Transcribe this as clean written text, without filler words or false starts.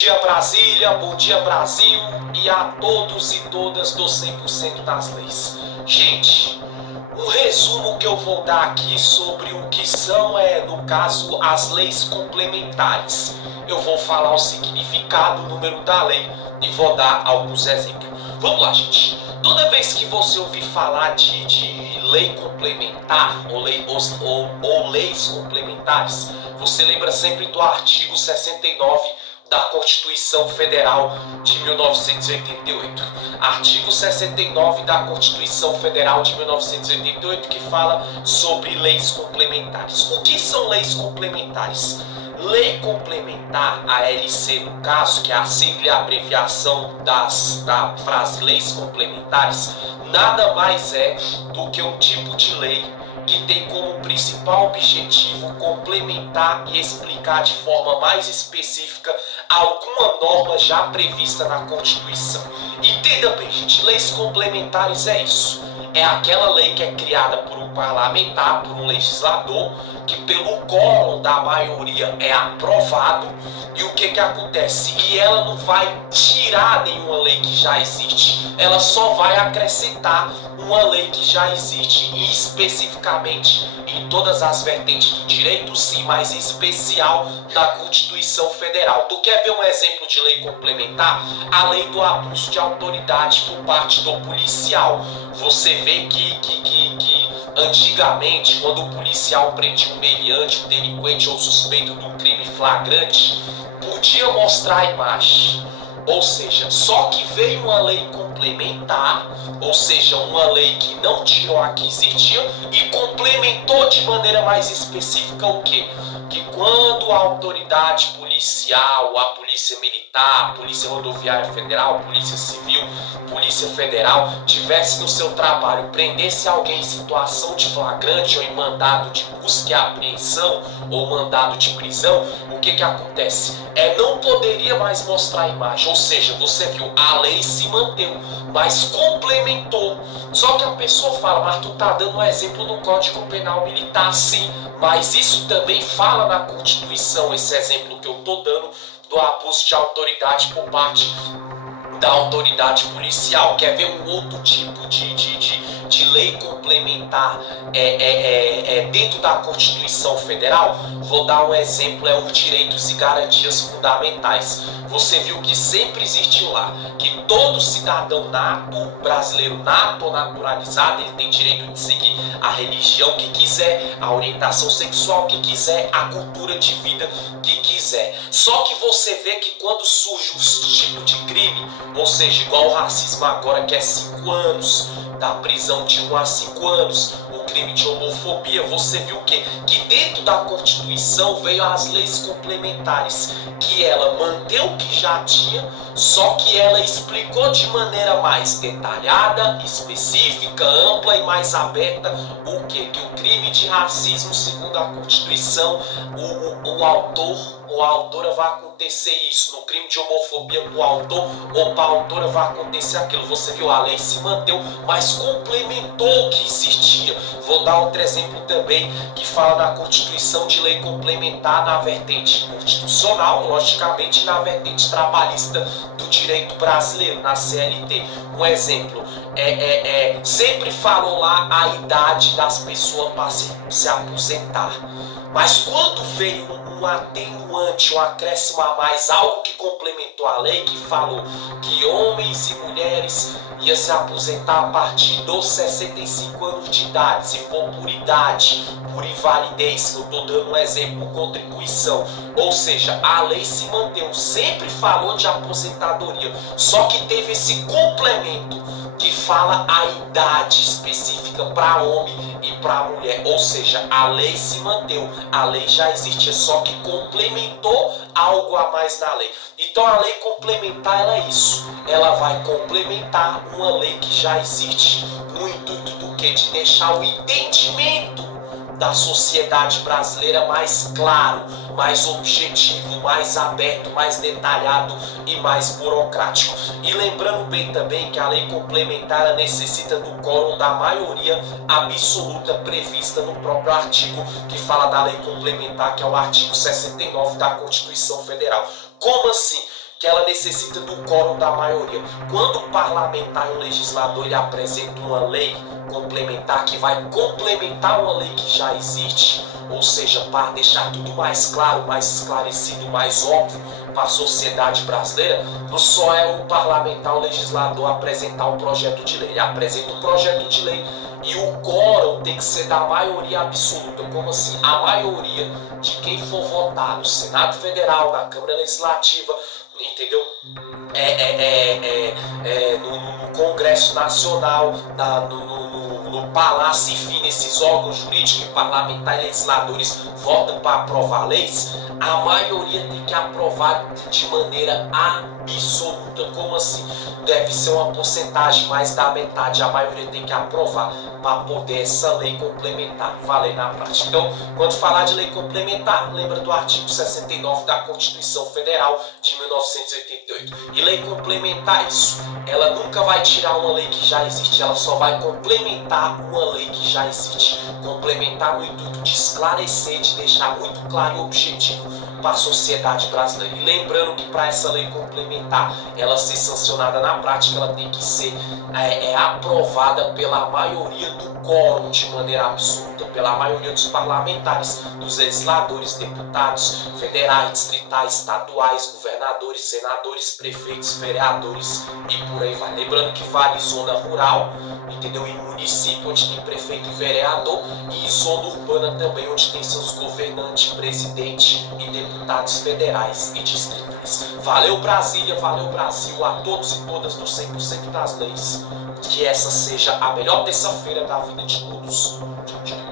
Bom dia Brasília, bom dia Brasil e a todos e todas do 100% das leis. Gente, um resumo que eu vou dar aqui sobre o que são, no caso, as leis complementares. Eu vou falar o significado, o número da lei e vou dar alguns exemplos. Vamos lá, gente. Toda vez que você ouvir falar de lei complementar ou leis complementares, você lembra sempre do artigo 69 da Constituição Federal de 1988. Artigo 69 da Constituição Federal de 1988 que fala sobre leis complementares. O que são leis complementares? Lei complementar, a LC no caso, que é a sigla e a abreviação da frase leis complementares, nada mais é do que um tipo de lei que tem como principal objetivo complementar e explicar de forma mais específica alguma norma já prevista na Constituição. Entenda bem, gente, leis complementares é isso. É aquela lei que é criada por um parlamentar, por um legislador, que pelo quórum da maioria é aprovado. E o que acontece? E ela não vai tirar nenhuma lei que já existe, ela só vai acrescentar uma lei que já existe, e especificamente em todas as vertentes do direito, sim, mas em especial na Constituição Federal. Tu quer ver um exemplo de lei complementar? A lei do abuso de autoridade por parte do policial. Você vê que antigamente, quando o policial prendia um meliante, um delinquente ou suspeito de um crime flagrante, podia mostrar a imagem. Ou seja, só que veio uma lei complementar, ou seja, uma lei que não tirou a que existia e complementou de maneira mais específica o quê? Que quando a autoridade policial, a polícia militar, a polícia rodoviária federal, a polícia civil, polícia federal, tivesse no seu trabalho, prendesse alguém em situação de flagrante ou em mandado de busca e apreensão ou mandado de prisão, o que acontece? Não poderia mais mostrar a imagem, ou seja, você viu, a lei se manteve, mas complementou. Só que a pessoa fala, mas tu tá dando um exemplo no Código Penal Militar, sim, mas isso também fala na Constituição, esse exemplo que eu tô dando do abuso de autoridade por parte da autoridade policial. Quer ver um outro tipo de lei complementar dentro da Constituição Federal? Vou dar um exemplo, os direitos e garantias fundamentais. Você viu que sempre existiu lá, que todo cidadão nato, brasileiro nato ou naturalizado, ele tem direito de seguir a religião que quiser, a orientação sexual que quiser, a cultura de vida que quiser. Só que você vê que quando surge um tipo de crime, ou seja, igual o racismo agora, que é 5 anos, da prisão de 1 a 5 anos, o crime de homofobia, você viu o quê? Que dentro da Constituição veio as leis complementares, que ela manteve o que já tinha, só que ela explicou de maneira mais detalhada, específica, ampla e mais aberta o quê? Que o crime de racismo, segundo a Constituição, o autor ou a autora vai acontecer isso. No crime de homofobia, com o autor ou para a autora vai acontecer aquilo. Você viu, a lei se manteve, mas complementou o que existia. Vou dar outro exemplo também, que fala da Constituição de lei complementar na vertente constitucional, logicamente na vertente trabalhista do direito brasileiro, na CLT. Um exemplo, sempre falou lá a idade das pessoas para se aposentar. Mas quando veio um atenuante, um acréscimo a mais, algo que complementou a lei, que falou que homens e mulheres iam se aposentar a partir dos 65 anos de idade, se for por idade, por invalidez, que eu estou dando um exemplo, contribuição. Ou seja, a lei se manteve, sempre falou de aposentadoria, só que teve esse complemento que fala a idade específica para homem e para mulher, ou seja, a lei se manteve, a lei já existia, só que complementou algo a mais na lei. Então a lei complementar, ela é isso, ela vai complementar uma lei que já existe, no intuito do que? De deixar o entendimento da sociedade brasileira mais claro, mais objetivo, mais aberto, mais detalhado e mais burocrático. E lembrando bem também que a lei complementar necessita do quórum da maioria absoluta prevista no próprio artigo que fala da lei complementar, que é o artigo 69 da Constituição Federal. Como assim? que ela necessita do quórum da maioria. Quando o parlamentar e o legislador ele apresenta uma lei complementar que vai complementar uma lei que já existe, ou seja, para deixar tudo mais claro, mais esclarecido, mais óbvio para a sociedade brasileira, não só é o parlamentar, o legislador apresentar um projeto de lei, ele apresenta um projeto de lei e o quórum tem que ser da maioria absoluta, como assim? A maioria de quem for votar no Senado Federal, na Câmara Legislativa, entendeu? No Congresso Nacional, no Palácio, enfim, nesses órgãos jurídicos e parlamentares e legisladores votam para aprovar leis, a maioria tem que aprovar de maneira absoluta. Como assim? Deve ser uma porcentagem mais da metade, a maioria tem que aprovar para poder essa lei complementar valer na prática. Então, quando falar de lei complementar, lembra do artigo 69 da Constituição Federal de 1988. E lei complementar, isso, ela nunca vai tirar uma lei que já existe, ela só vai complementar uma lei que já existe. Complementar no intuito de esclarecer, de deixar muito claro e objetivo para a sociedade brasileira. E lembrando que para essa lei complementar ela ser sancionada na prática, ela tem que ser aprovada pela maioria do quórum de maneira absoluta, pela maioria dos parlamentares, dos legisladores, deputados federais, distritais, estaduais, governadores, senadores, prefeitos, vereadores e por aí vai. Lembrando que vale em zona rural, entendeu? Em município onde tem prefeito e vereador, e em zona urbana também, onde tem seus governantes, presidente e deputados federais e distritais. Valeu Brasília, valeu Brasil, a todos e todas do 100% das leis. Que essa seja a melhor terça-feira da vida de todos. Tchau, tchau.